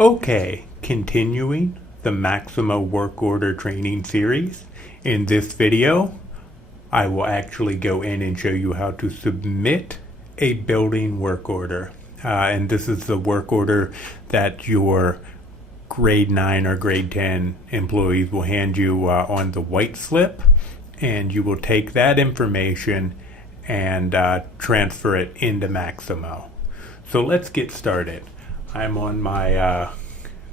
Okay, continuing the Maximo work order training series. In this video, I will actually go in and show you how to submit a building work order. And this is the work order that your grade 9 or grade 10 employees will hand you on the white slip, and you will take that information and transfer it into Maximo. So let's get started. I'm on my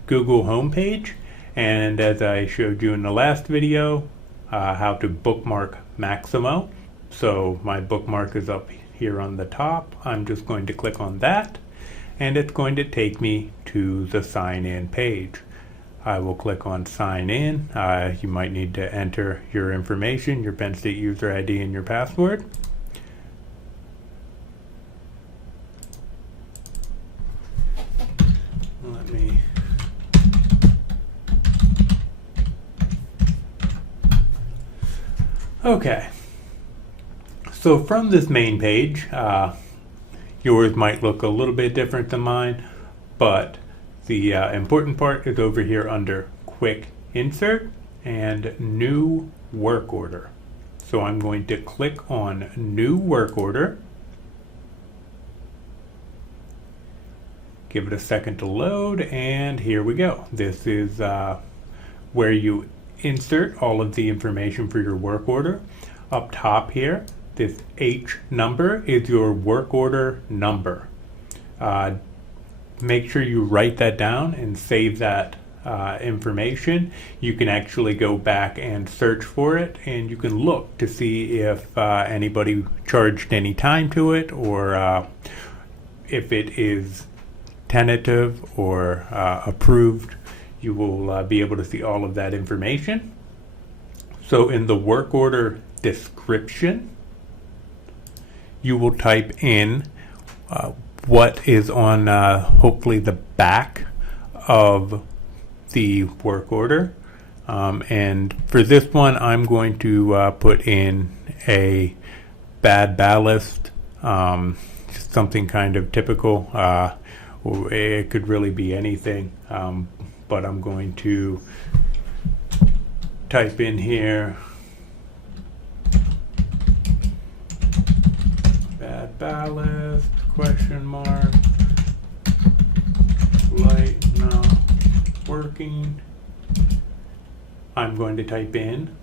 Google homepage, and as I showed you in the last video, how to bookmark Maximo. So my bookmark is up here on the top. I'm just going to click on that, and it's going to take me to the sign in page. I will click on sign in. You might need to enter your information, your Penn State user ID and your password. Let me Okay, so from this main page, yours might look a little bit different than mine, but the important part is over here under Quick Insert and New Work Order. So I'm going to click on New Work Order. Give it a second to load, and here we go. This is where you insert all of the information for your work order. Up top here, this H number is your work order number. Make sure you write that down and save that information. You can actually go back and search for it, and you can look to see if anybody charged any time to it, or if it is tentative or approved. You will be able to see all of that information. So in the work order description, you will type in what is on hopefully the back of the work order. And for this one, I'm going to put in a bad ballast, something kind of typical. It could really be anything, but I'm going to type in here bad ballast, question mark, light not working. I'm going to type in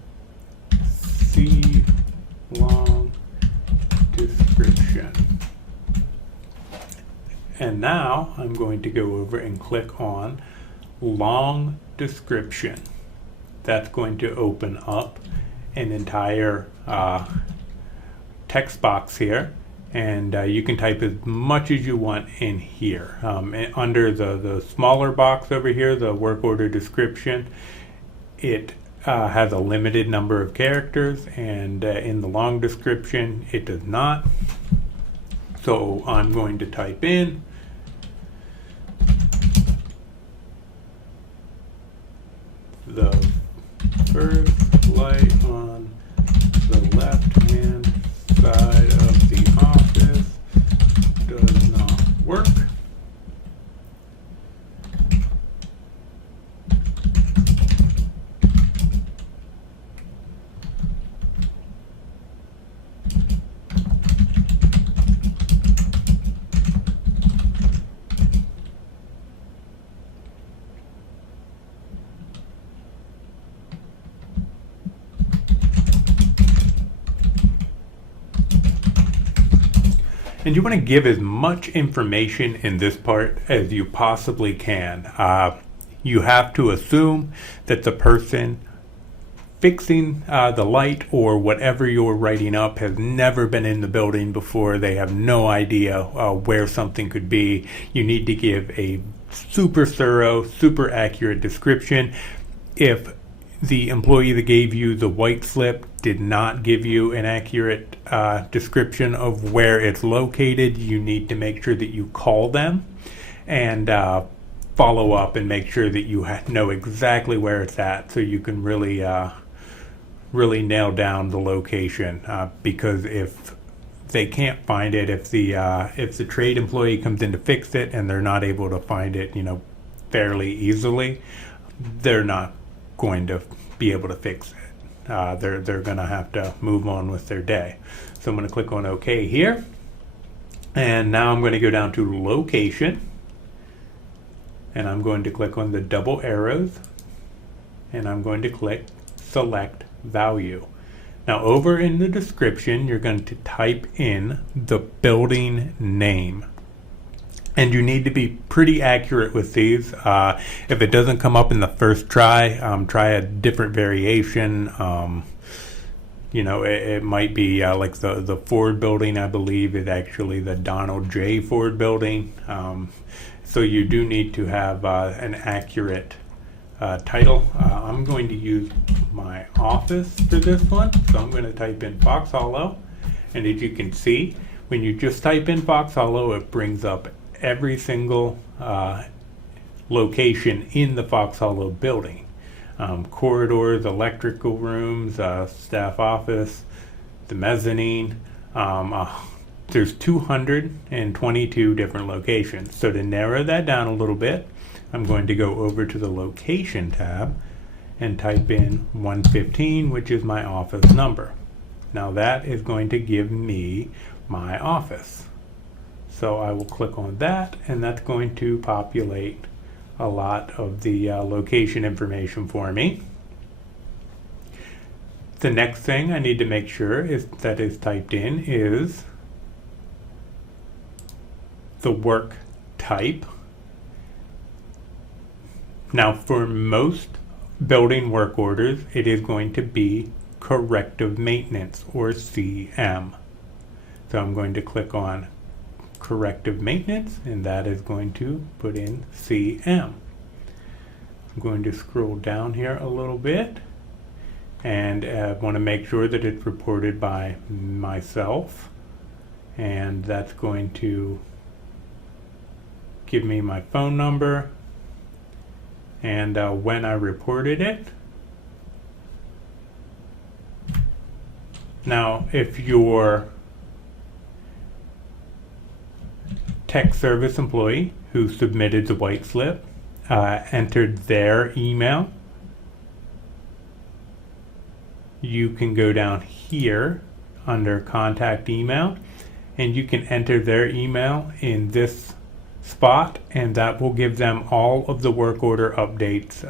C long description. And now I'm going to go over and click on long description. That's going to open up an entire text box here, and you can type as much as you want in here. And under the smaller box over here, the work order description, it has a limited number of characters, and in the long description it does not. So I'm going to type in the first light on the left-hand side of the office does not work. And you want to give as much information in this part as you possibly can. You have to assume that the person fixing the light or whatever you're writing up has never been in the building before. They have no idea where something could be. You need to give a super thorough, super accurate description. If the employee that gave you the white slip did not give you an accurate description of where it's located, you need to make sure that you call them and follow up and make sure that you know exactly where it's at, so you can really nail down the location. Because if they can't find it, if the trade employee comes in to fix it and they're not able to find it, fairly easily, they're not going to be able to fix it. They're going to have to move on with their day. So I'm going to click on OK here. And now I'm going to go down to location. And I'm going to click on the double arrows. And I'm going to click select value. Now over in the description, you're going to type in the building name. And you need to be pretty accurate with these. If it doesn't come up in the first try, try a different variation. It might be like the Ford building, I believe, is actually the Donald J. Ford building. So you do need to have an accurate title. I'm going to use my office for this one. So I'm going to type in Fox Hollow. And as you can see, when you just type in Fox Hollow, it brings up every single location in the Fox Hollow building. Corridors, electrical rooms, staff office, the mezzanine. There's 222 different locations. So to narrow that down a little bit, I'm going to go over to the location tab and type in 115, which is my office number. Now that is going to give me my office. So I will click on that, and that's going to populate a lot of the location information for me. The next thing I need to make sure is that is typed in is the work type. Now for most building work orders, it is going to be corrective maintenance, or CM. So I'm going to click on corrective maintenance, and that is going to put in CM. I'm going to scroll down here a little bit, and want to make sure that it's reported by myself, and that's going to give me my phone number and when I reported it. Now if your tech service employee who submitted the white slip entered their email, you can go down here under contact email, and you can enter their email in this spot, and that will give them all of the work order updates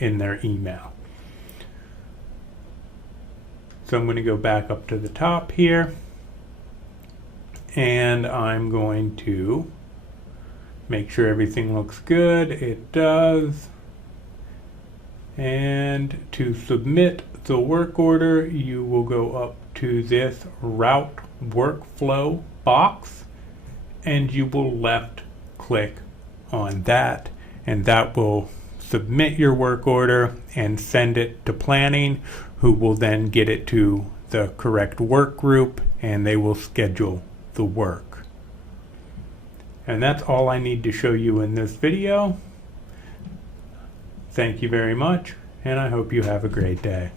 in their email. So I'm going to go back up to the top here, and I'm going to make sure everything looks good. It does. And to submit the work order, you will go up to this route workflow box, and you will left click on that, and that will submit your work order and send it to planning, who will then get it to the correct work group, and they will schedule the work. And that's all I need to show you in this video. Thank you very much, and I hope you have a great day.